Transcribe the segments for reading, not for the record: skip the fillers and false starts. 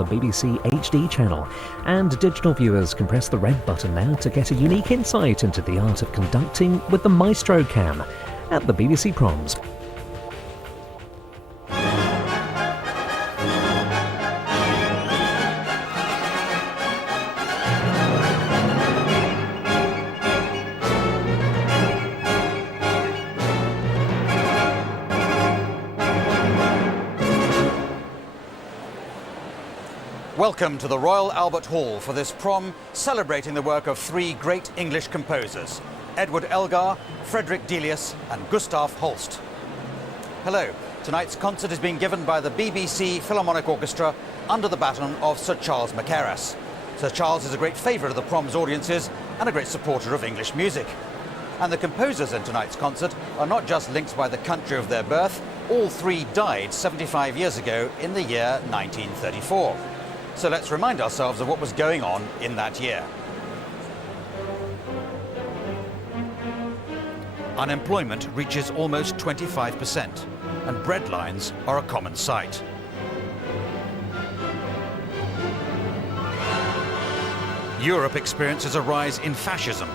the BBC HD channel, and digital viewers can press the red button now to get a unique insight into the art of conducting with the Maestro Cam at the BBC Proms. Welcome to the Royal Albert Hall for this prom celebrating the work of three great English composers, Edward Elgar, Frederick Delius and Gustav Holst. Hello, tonight's concert is being given by the BBC Philharmonic Orchestra under the baton of Sir Charles Mackerras. Sir Charles is a great favourite of the Proms audiences and a great supporter of English music. And the composers in tonight's concert are not just linked by the country of their birth, all three died 75 years ago in the year 1934. So let's remind ourselves of what was going on in that year. Unemployment reaches almost 25%, and breadlines are a common sight. Europe experiences a rise in fascism.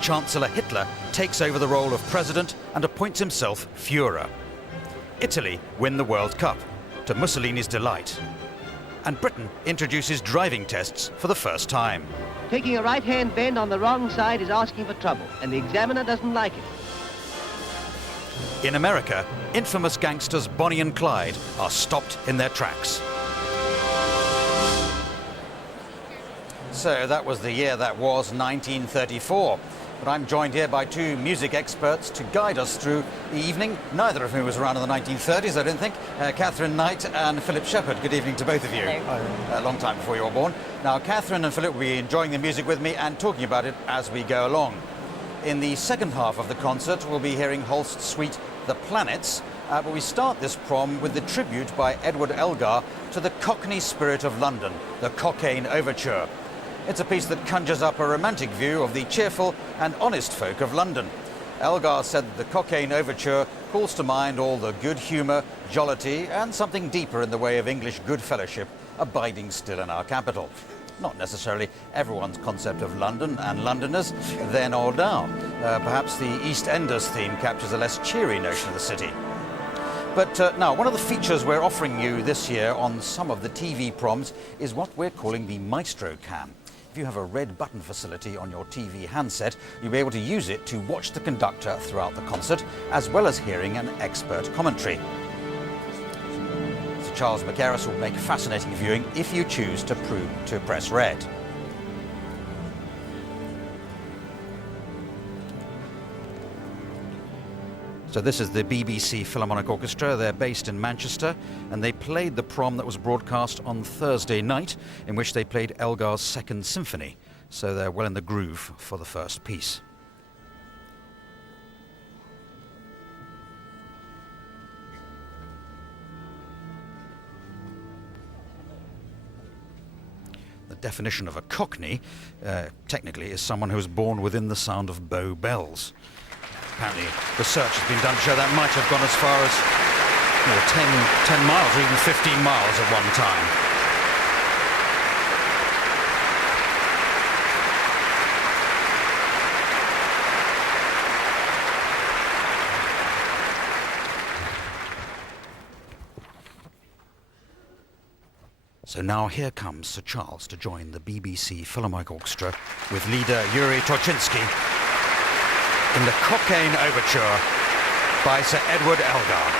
Chancellor Hitler takes over the role of president and appoints himself Führer. Italy win the World Cup, to Mussolini's delight. And Britain introduces driving tests for the first time. Taking a right-hand bend on the wrong side is asking for trouble, and the examiner doesn't like it. In America, infamous gangsters Bonnie and Clyde are stopped in their tracks. So that was the year that was 1934. But I'm joined here by two music experts to guide us through the evening, neither of whom was around in the 1930s, I don't think. Catherine Knight and Philip Shepherd. Good evening to both of you. A long time before you were born. Now, Catherine and Philip will be enjoying the music with me and talking about it as we go along. In the second half of the concert, we'll be hearing Holst's suite, The Planets, but we start this prom with the tribute by Edward Elgar to the Cockney spirit of London, the Cockaigne Overture. It's a piece that conjures up a romantic view of the cheerful and honest folk of London. Elgar said that the Cockaigne Overture calls to mind all the good humour, jollity and something deeper in the way of English good fellowship abiding still in our capital. Not necessarily everyone's concept of London and Londoners, then or now. Perhaps the EastEnders theme captures a less cheery notion of the city. But now, one of the features we're offering you this year on some of the TV proms is what we're calling the Maestro Cam. If you have a red button facility on your TV handset, you'll be able to use it to watch the conductor throughout the concert, as well as hearing an expert commentary. Sir Charles Mackerras will make fascinating viewing if you choose to press red. So this is the BBC Philharmonic Orchestra. They're based in Manchester, and they played the prom that was broadcast on Thursday night, in which they played Elgar's Second Symphony. So they're well in the groove for the first piece. The definition of a Cockney, technically, is someone who was born within the sound of Bow bells. Apparently research has been done to show that might have gone as far as 10 miles or even 15 miles at one time. So now here comes Sir Charles to join the BBC Philharmonic Orchestra with leader Yuri Torchinsky in the Cockaigne Overture by Sir Edward Elgar.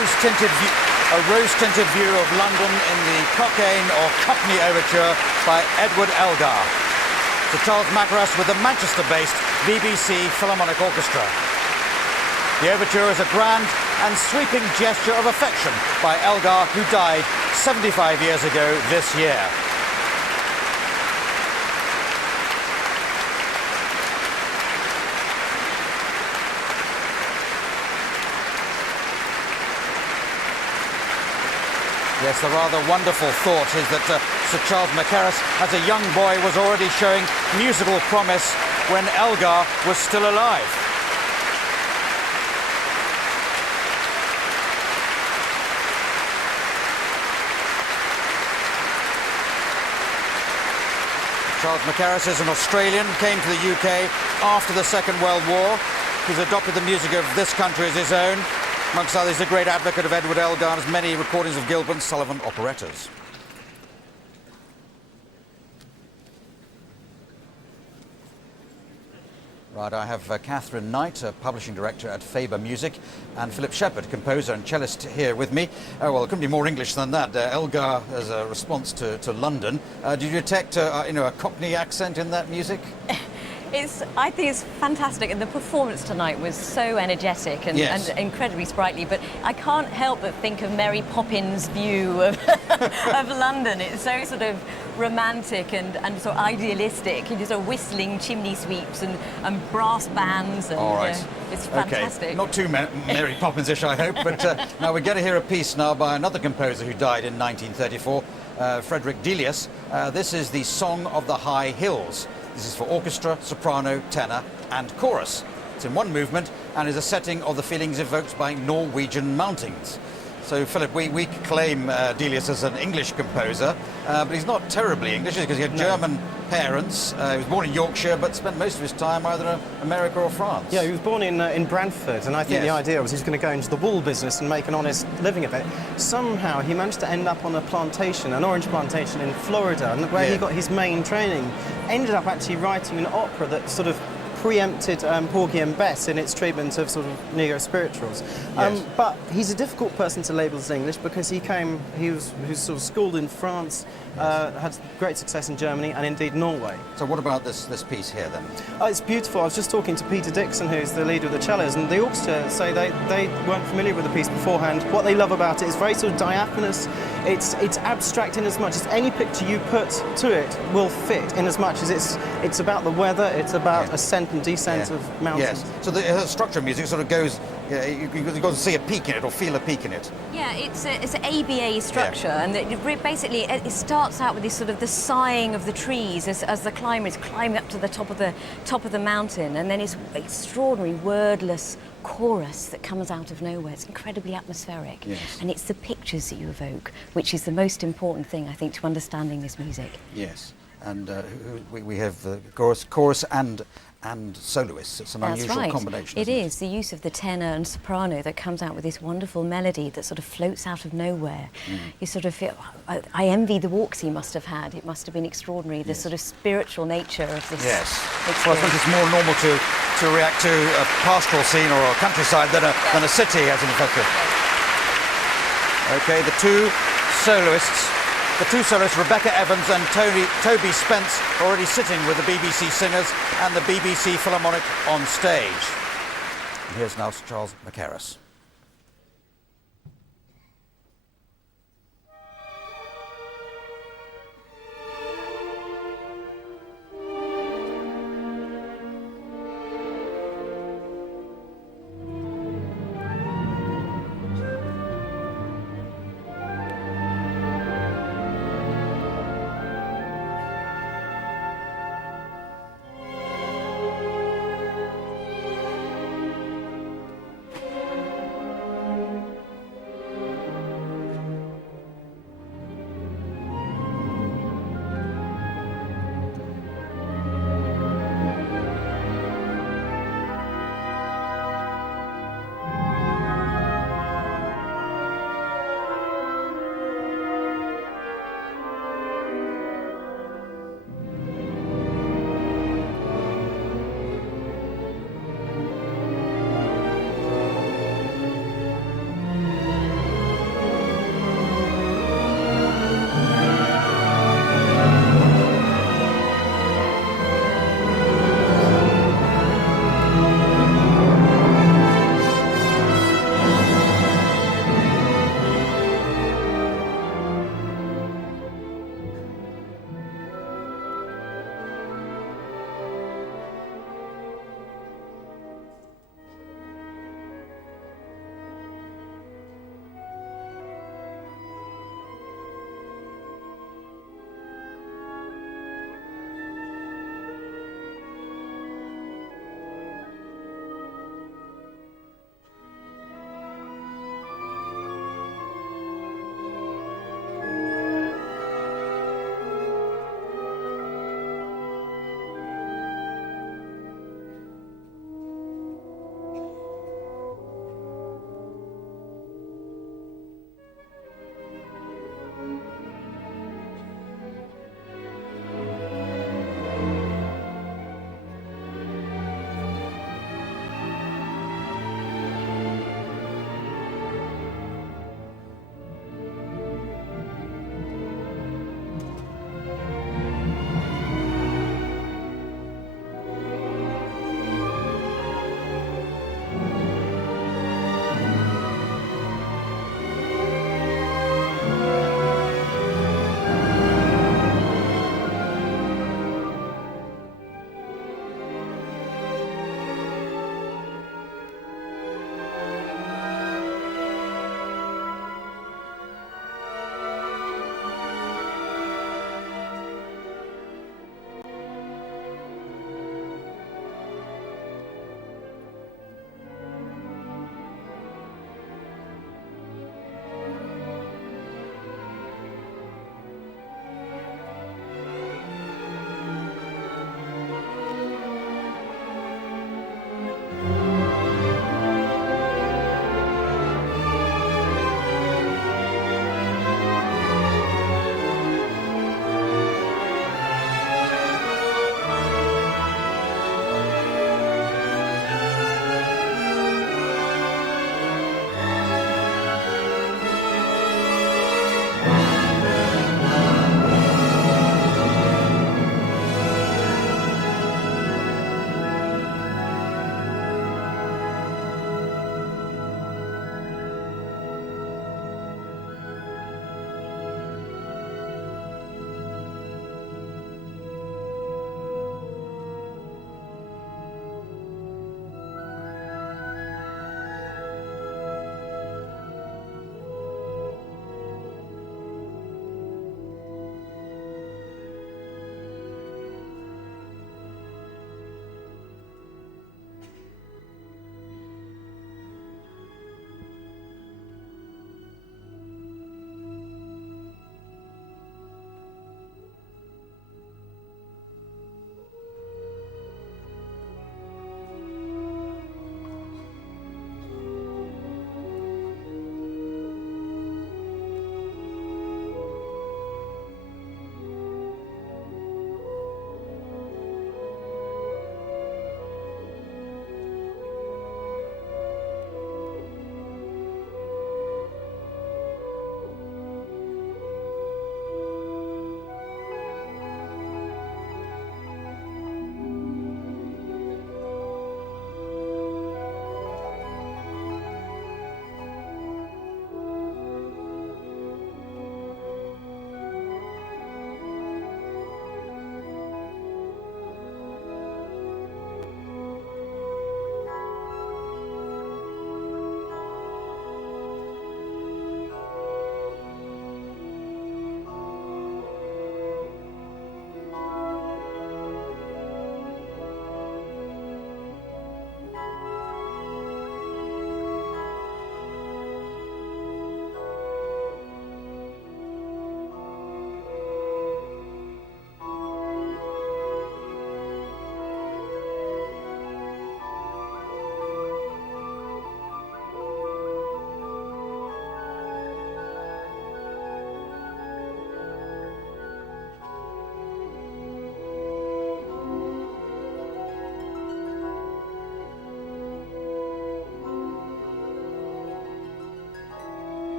rose-tinted view of London in the Cockaigne or Cockney Overture by Edward Elgar. Sir Charles Mackerras with the Manchester-based BBC Philharmonic Orchestra. The overture is a grand and sweeping gesture of affection by Elgar, who died 75 years ago this year. Yes, the rather wonderful thought is that Sir Charles Mackerras, as a young boy, was already showing musical promise when Elgar was still alive. Charles Mackerras is an Australian, came to the UK after the Second World War. He's adopted the music of this country as his own. Amongst others, he's a great advocate of Edward Elgar's many recordings of Gilbert and Sullivan operettas. Right, I have Catherine Knight, publishing director at Faber Music, and Philip Shepherd, composer and cellist, here with me. Oh, well, it couldn't be more English than that. Elgar as a response to London. Did you detect, a Cockney accent in that music? I think it's fantastic, and the performance tonight was so energetic and, yes, and incredibly sprightly, but I can't help but think of Mary Poppins' view of, of London. It's so sort of romantic and sort of idealistic, sort of whistling chimney sweeps and brass bands. And, all right. It's fantastic. Okay. Not too Mary Poppins-ish, I hope, but now we're going to hear a piece now by another composer who died in 1934, Frederick Delius. This is the Song of the High Hills. This is for orchestra, soprano, tenor and chorus. It's in one movement and is a setting of the feelings evoked by Norwegian mountains. So, Philip, we claim Delius as an English composer, but he's not terribly English because he had German parents. He was born in Yorkshire, but spent most of his time either in America or France. Yeah, he was born in Bradford, and I think the idea was he was going to go into the wool business and make an honest living of it. Somehow he managed to end up on a plantation, an orange plantation in Florida, where he got his main training. Ended up actually writing an opera that sort of preempted Porgy and Bess in its treatment of sort of neo-spirituals. But he's a difficult person to label as English because he was sort of schooled in France, had great success in Germany and indeed Norway. So what about this piece here then? Oh, it's beautiful. I was just talking to Peter Dixon, who's the leader of the cellos, and the orchestra say they weren't familiar with the piece beforehand. What they love about it is very sort of diaphanous. It's abstract in as much as any picture you put to it will fit, in as much as it's about the weather, it's about ascent and descent of mountains. Yes. So the structure of music sort of goes, you've got to see a peak in it or feel a peak in it. Yeah, it's an ABA structure, and basically it starts out with this sort of the sighing of the trees as the climber is climbing up to the top of the mountain, and then it's extraordinary wordless chorus that comes out of nowhere. It's incredibly atmospheric, and it's the pictures that you evoke, which is the most important thing, I think, to understanding this music. Yes, and we have chorus and soloists. It's an unusual combination. It is the use of the tenor and soprano that comes out with this wonderful melody that sort of floats out of nowhere. You sort of feel, I envy the walks he must have had. It must have been extraordinary, the sort of spiritual nature of this. Yes. Experience. Well, I think it's more normal to react to a pastoral scene or a countryside than a city, as in effect. Okay, the two soloists, Rebecca Evans and Toby Spence, are already sitting with the BBC singers and the BBC Philharmonic on stage. And here's now Sir Charles Mackerras.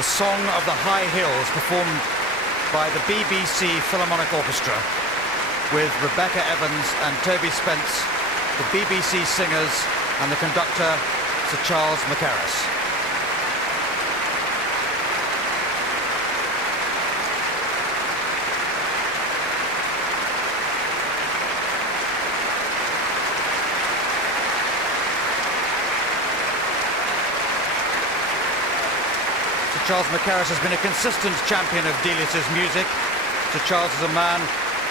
the Song of the High Hills, performed by the BBC Philharmonic Orchestra, with Rebecca Evans and Toby Spence, the BBC singers, and the conductor, Sir Charles Mackerras. Charles Mackerras has been a consistent champion of Delius's music. Sir Charles is a man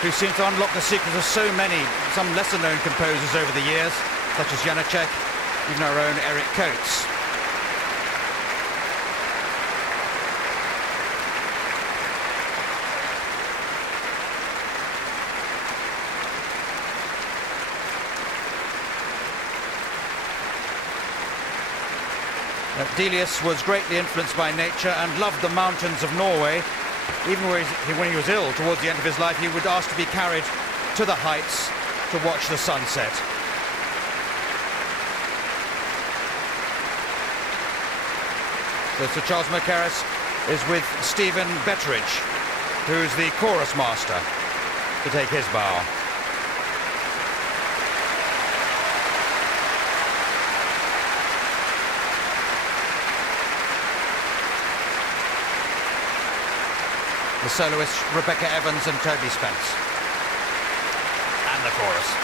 who seems to unlock the secrets of so many, some lesser-known composers over the years, such as Janacek, even our own Eric Coates. Delius was greatly influenced by nature and loved the mountains of Norway. Even when he was ill towards the end of his life, he would ask to be carried to the heights to watch the sunset. So Sir Charles Mackerras is with Stephen Betteridge, who's the chorus master, to take his bow. The soloists Rebecca Evans and Toby Spence. And the chorus.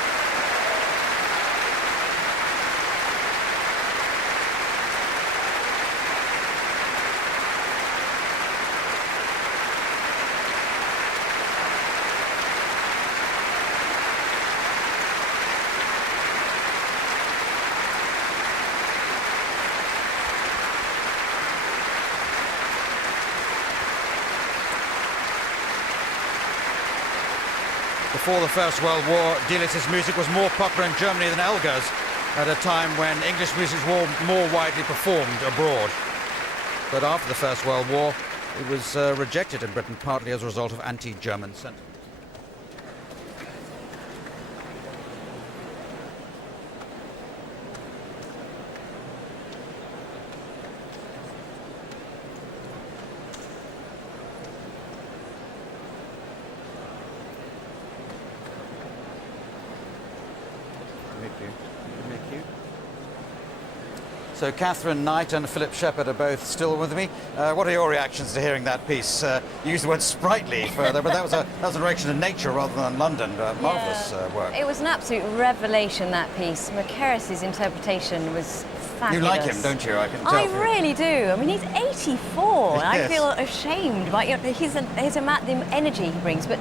Before the First World War, Delius's music was more popular in Germany than Elgar's, at a time when English music was more widely performed abroad. But after the First World War, it was rejected in Britain, partly as a result of anti-German sentiment. So Catherine Knight and Philip Shepherd are both still with me. What are your reactions to hearing that piece? You used the word sprightly further, but that was a reaction to nature rather than London. Marvellous work. It was an absolute revelation, that piece. Mackerras's interpretation was fabulous. You like him, don't you? I can tell. I really do. I mean, he's 84. Yes. I feel ashamed by the energy he brings, but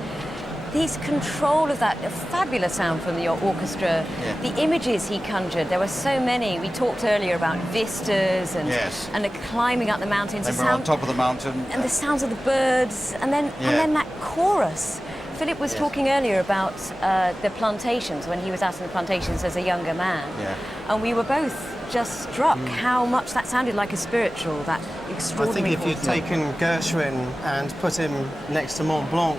his control of that fabulous sound from the orchestra, the images he conjured, there were so many. We talked earlier about vistas and the climbing up the mountains. They were on top of the mountain. And the sounds of the birds, and then that chorus. Philip was talking earlier about the plantations, when he was out in the plantations as a younger man. And we were both just struck how much that sounded like a spiritual, that extraordinary. I think if you'd taken Gershwin and put him next to Mont Blanc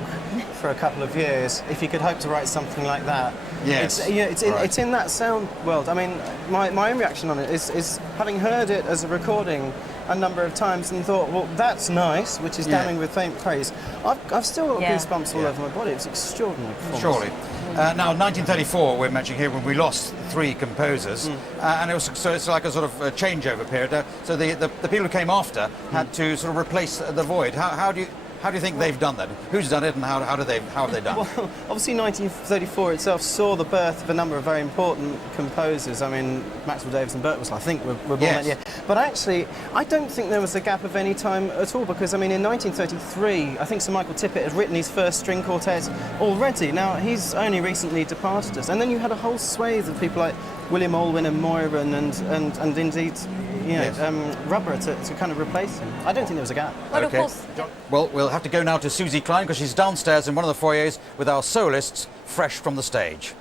for a couple of years, if you could hope to write something like that, it's in that sound world. I mean, my own reaction on it is having heard it as a recording a number of times and thought, well, that's nice, which is damning with faint praise. I've still got goosebumps all over my body. It's extraordinary performance. Surely. Now, 1934, we're mentioning here, when we lost 3 composers, and it's like a sort of a changeover period. So the people who came after had to sort of replace the void. How do you think they've done that? Who's done it, and how have they done? Well, obviously 1934 itself saw the birth of a number of very important composers. I mean, Maxwell Davis and Burt Russell, I think, were born that year. But actually, I don't think there was a gap of any time at all, because, I mean, in 1933, I think Sir Michael Tippett had written his first string quartet already. Now, he's only recently departed us. And then you had a whole swathe of people like William Alwyn and Moyron and indeed, Rubber to kind of replace him. I don't think there was a gap. Well, of course. Well, we'll have to go now to Susie Klein, because she's downstairs in one of the foyers with our soloists fresh from the stage.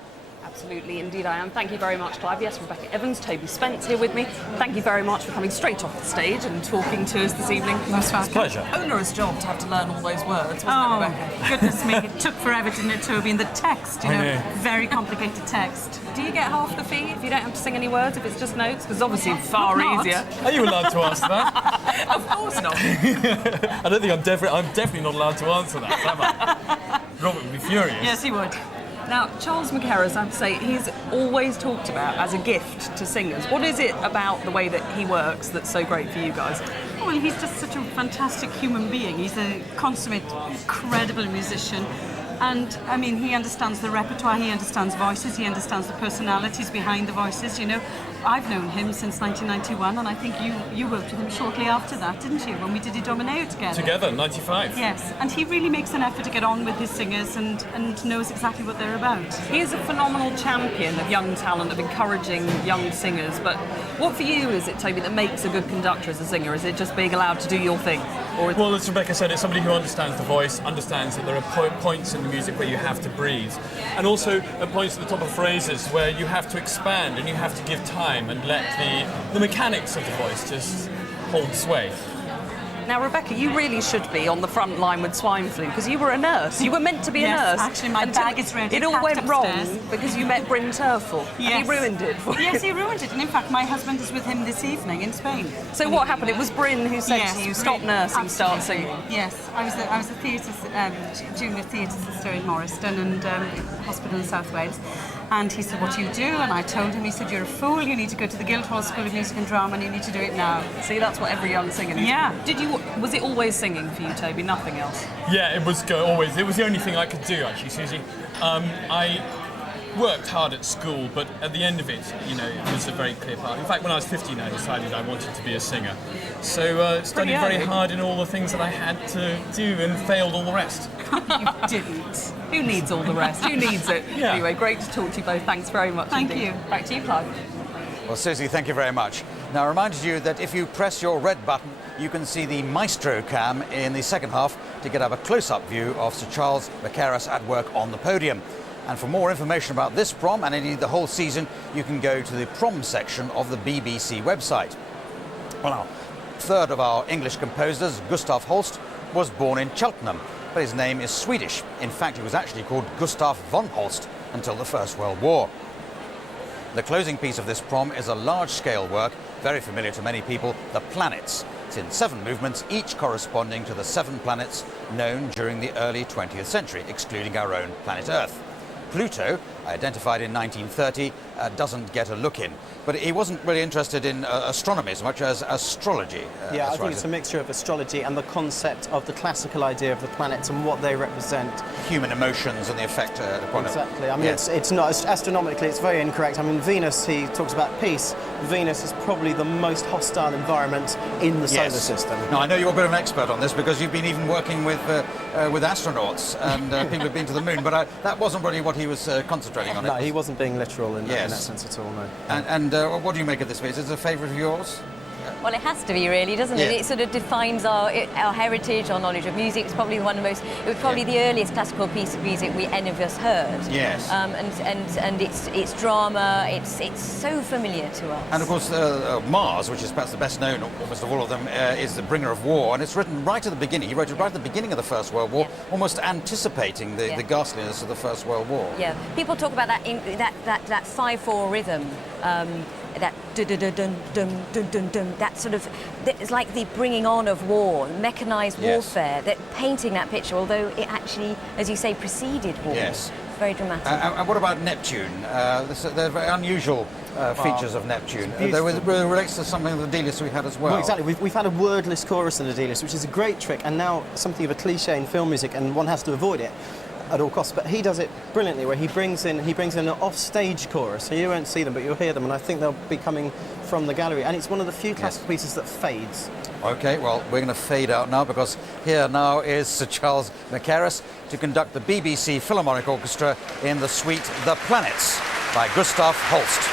Absolutely, indeed I am. Thank you very much, Clive. Yes, Rebecca Evans, Toby Spence here with me. Thank you very much for coming straight off the stage and talking to us this evening. Most welcome. Pleasure. Onerous job to have to learn all those words, wasn't Oh, it, Rebecca? goodness me, it took forever, didn't it, Toby? And the text, you I know, know. very complicated text. Do you get half the fee if you don't have to sing any words, if it's just notes? Because obviously far Not. easier. Are you allowed to answer that? Of course not. I don't think I'm definitely not allowed to answer that, am I? Robert would be furious. Yes, he would. Now, Charles McCarras, I have to say, he's always talked about as a gift to singers. What is it about the way that he works that's so great for you guys? Well, he's just such a fantastic human being. He's a consummate, incredible musician. And, I mean, he understands the repertoire, he understands voices, he understands the personalities behind the voices, you know. I've known him since 1991, and I think you worked with him shortly after that, didn't you, when we did Idomeneo together? Together, 95. Yes, and he really makes an effort to get on with his singers and knows exactly what they're about. He is a phenomenal champion of young talent, of encouraging young singers. But what for you is it, Toby, that makes a good conductor as a singer? Is it just being allowed to do your thing? Or Well, as Rebecca said, it's somebody who understands the voice, understands that there are points in the music where you have to breathe, and also at points at the top of phrases where you have to expand and you have to give time and let the mechanics of the voice just hold sway. Now, Rebecca, you really should be on the front line with swine flu because you were a nurse. You were meant to be a Yes, nurse. actually, my until bag is ready, It all packed went wrong upstairs. because you met Bryn Terfel. Yes. And he ruined it for Yes, you. he ruined it. And in fact, my husband is with him this evening in Spain. So what happened? It was Bryn who said Yes, to you, stop Bryn, nursing, start absolutely. singing. Yes, I was a junior theatre sister in Morriston and hospital in South Wales. And he said, what do you do? And I told him, he said, you're a fool, you need to go to the Guildhall School of Music and Drama and you need to do it now. See, that's what every young singer needs. Yeah. Was it always singing for you, Toby? Nothing else? Yeah, it was always. It was the only thing I could do, actually, Susie. I worked hard at school, but at the end of it, you know, it was a very clear path. In fact, when I was 15, I decided I wanted to be a singer. So studied very hard in all the things that I had to do and failed all the rest. You didn't. Who needs all the rest? Who needs it? Yeah. Anyway, great to talk to you both. Thanks very much. Thank indeed. you. Back to you, Clive. Well, Susie, thank you very much. Now, I remind you that if you press your red button, you can see the Maestro cam in the second half to get a close-up view of Sir Charles McCarras at work on the podium. And for more information about this prom and indeed the whole season, you can go to the Proms section of the BBC website. Well, now, third of our English composers, Gustav Holst, was born in Cheltenham, but his name is Swedish. In fact, he was actually called Gustav von Holst until the First World War. The closing piece of this prom is a large-scale work, very familiar to many people, The Planets. It's in 7 movements, each corresponding to the 7 planets known during the early 20th century, excluding our own planet Earth. Pluto, identified in 1930, doesn't get a look in. But he wasn't really interested in astronomy as much as astrology. Yeah, I think it's a mixture of astrology and the concept of the classical idea of the planets and what they represent. Human emotions and the effect upon Exactly. I mean, Yes. it's not astronomically. It's very incorrect. I mean, Venus. He talks about peace. Venus is probably the most hostile environment in the solar system. Now, I know you're a bit of an expert on this because you've been even working with astronauts and people who've been to the moon. But that wasn't really what he was concentrating on. No, he wasn't being literal in that Yes. sense at all. No. And what do you make of this piece? Is it a favourite of yours? Well, it has to be really, doesn't it? Yeah. It sort of defines our heritage, our knowledge of music. It's probably one of the most. It was probably the earliest classical piece of music any of us heard. Yes. And it's drama. It's so familiar to us. And of course, Mars, which is perhaps the best known almost of all of them, is the bringer of war, and it's written right at the beginning. He wrote it right at the beginning of the First World War, almost anticipating the ghastliness of the First World War. Yeah, people talk about that 5/4 rhythm. That dun-dun-dun-dun-dun-dun-dun, that sort of, it's like the bringing on of war, mechanized warfare, that painting that picture, although it actually, as you say, preceded war. Yes. Very dramatic. And what about Neptune? They're very unusual features of Neptune. They relates to something of the Delius we had as well. Well, exactly. We've had a wordless chorus in the Delius, which is a great trick, and now something of a cliche in film music, and one has to avoid it at all costs. But he does it brilliantly, where he brings in an off-stage chorus, so you won't see them, but you'll hear them, and I think they'll be coming from the gallery. And it's one of the few classical pieces that fades. Okay, well, we're going to fade out now because here now is Sir Charles McCarras to conduct the BBC Philharmonic Orchestra in the suite The Planets by Gustav Holst.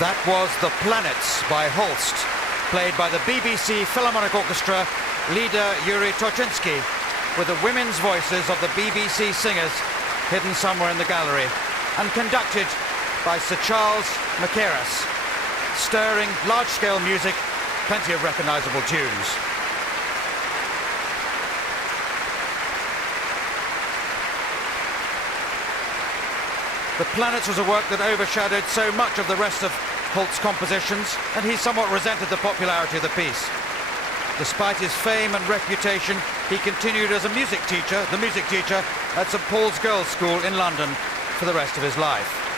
That was The Planets by Holst, played by the BBC Philharmonic Orchestra, leader Yuri Torchinsky, with the women's voices of the BBC singers hidden somewhere in the gallery, and conducted by Sir Charles Mackerras. Stirring, large-scale music, plenty of recognisable tunes. The Planets was a work that overshadowed so much of the rest of Holst's compositions, and he somewhat resented the popularity of the piece. Despite his fame and reputation, he continued as a music teacher, the music teacher at St Paul's Girls' School in London for the rest of his life.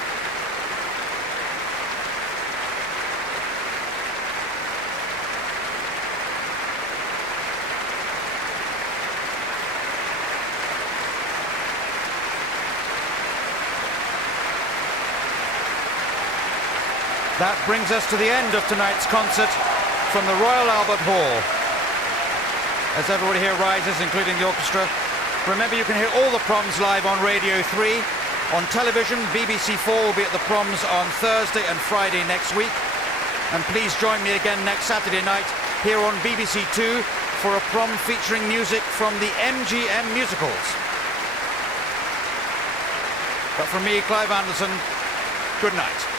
That brings us to the end of tonight's concert from the Royal Albert Hall. As everybody here rises, including the orchestra, remember you can hear all the Proms live on Radio 3. On television, BBC 4 will be at the Proms on Thursday and Friday next week. And please join me again next Saturday night here on BBC 2 for a prom featuring music from the MGM musicals. But from me, Clive Anderson, good night.